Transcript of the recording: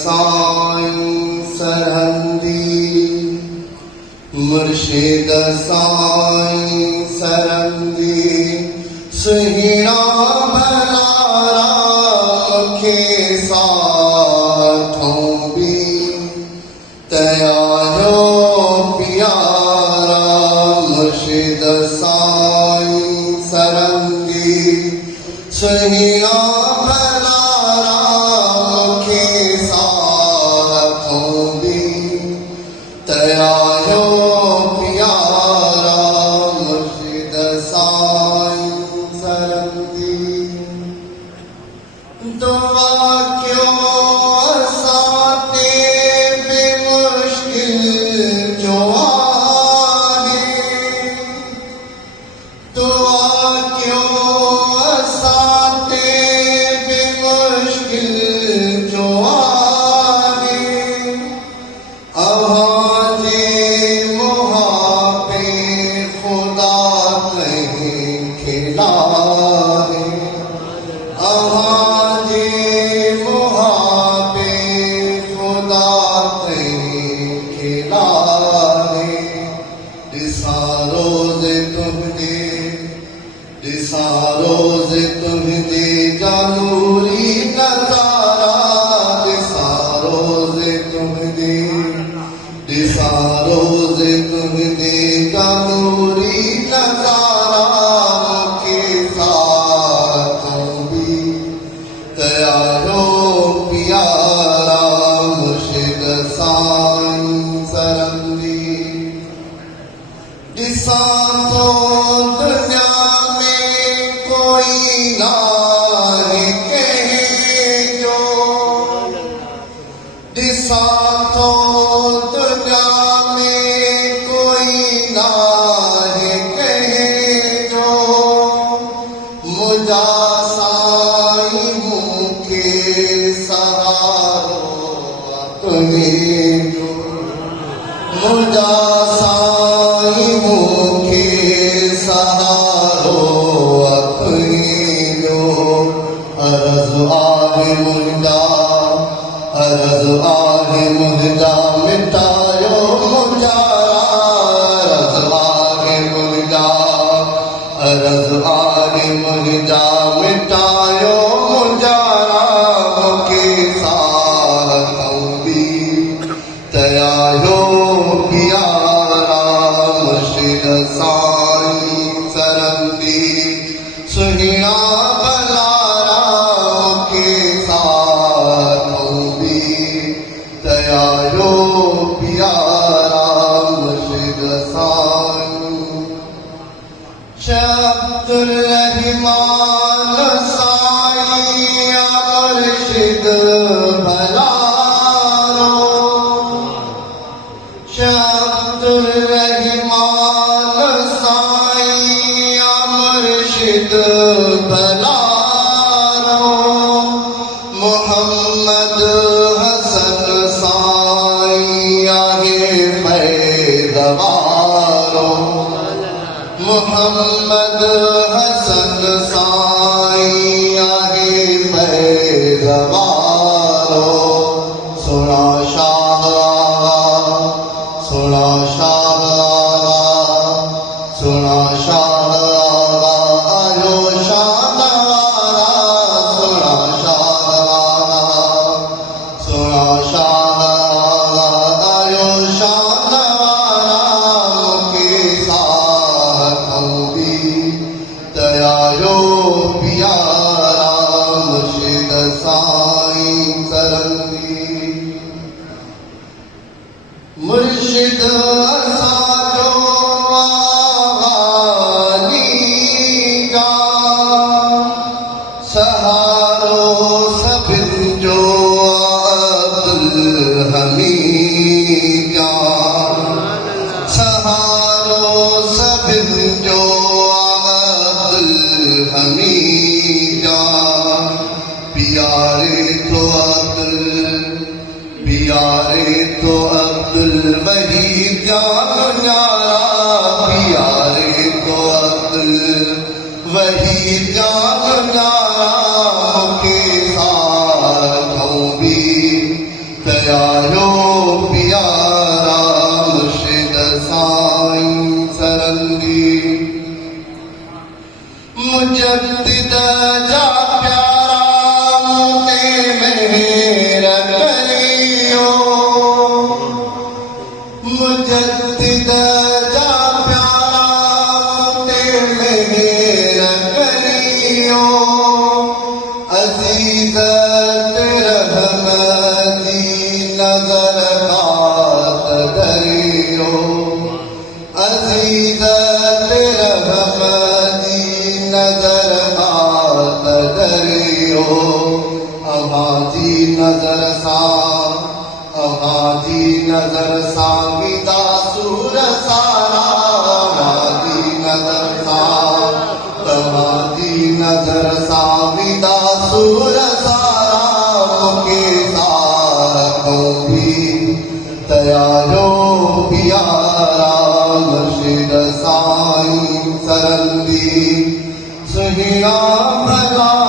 साईं सरहंदी, मुर्शिद साईं सरहंदी, सुहिणा भला के साथों भी तयायो प्यारा। मुर्शिद साईं सरहंदी, सुहिणा भला के साथों भी तयायो प्यारा। मुर्शिद साईं सरहंदी, दुआ क्यों आसाते बेमुश्किल जो आगे, दुआ क्यों आसाते बेमुश्किल जो आगे। आवाज़े मुहाबे खुदा कहीं खिला दे, आवाज़े मुहाबे खुदा कहीं खिला दे। दिसा रोज़ तुमदे, दिसा रोज़ तुमदे जानूरी नज़ारा। दिसा रोज़ तुमदे, दिसा रोज़ तुमदे जानूरी नज़ारा। के साथों भी तयारो प्यारा। मुर्शिद साईं सरहंदी, दिसा तो दुनिया में कोई ना है कहे जो, दिसा तो दुनिया में कोई ना है कहे जो। मुझा साईं मुँह के सहारो तुम्हें जो, मुझा साईं मुँह के सहारो अपने जो। अर्ज़ आहे मुंहिंजा, अर्ज़ आहे मुंहिंजा मिटायो मुंहिंजारा। अर्ज़ आहे मुंहिंजा, अर्ज़ आहे मुंहिंजा मिटायो मुंहिंजारा। के साथों भी तयायो प्यारा। मुर्शिद साईं सरहंदी, सुहिणा भला के साथों भी तयायो प्यारा। मुर्शिद साईं अब्दुल रहमान साईं मुर्शिद भला अब्दुल रहमान साईं मुर्शिद भला। मोहम्मद हसन साईं आहे फैज़वारो। मोहम्मद हसन साईं आहे फैज़वारो। सुना शाह, सुना शाह, सुना शाह आयो शाहवारा। सुना शाह, सुना शाह आयो शाहवारा। के साथों भी तयायो प्यारा। मुर्शिद साईं सरहंदी, मुर्शिद असांजो आवानी जा सहारो सभिनि जो। अब्दुल हमीद जा सहारो सभिनि जो। अब्दुल हमीद जा प्यारे तो अब्दुल, प्यारे तो अब्दुल वहीद जान न्यारा। प्यारे तो अब्दुल वहीद जान न्यारा। के साथों भी मुजद्दिद जा प्यारा ते मेहर करियो मुजद्दिद जा प्यारा ते मेहर करियो अजीज़त रहमती नजर बात धरियो अजीज़त रहमती नजर बात धरियो अहाजी नजर सा विदा सूर सारा अहाजी नजर सा विदा सूर सारा मुके साको भी तयारो प्यारा मुर्शिद साईं सरंदी सुहिया भला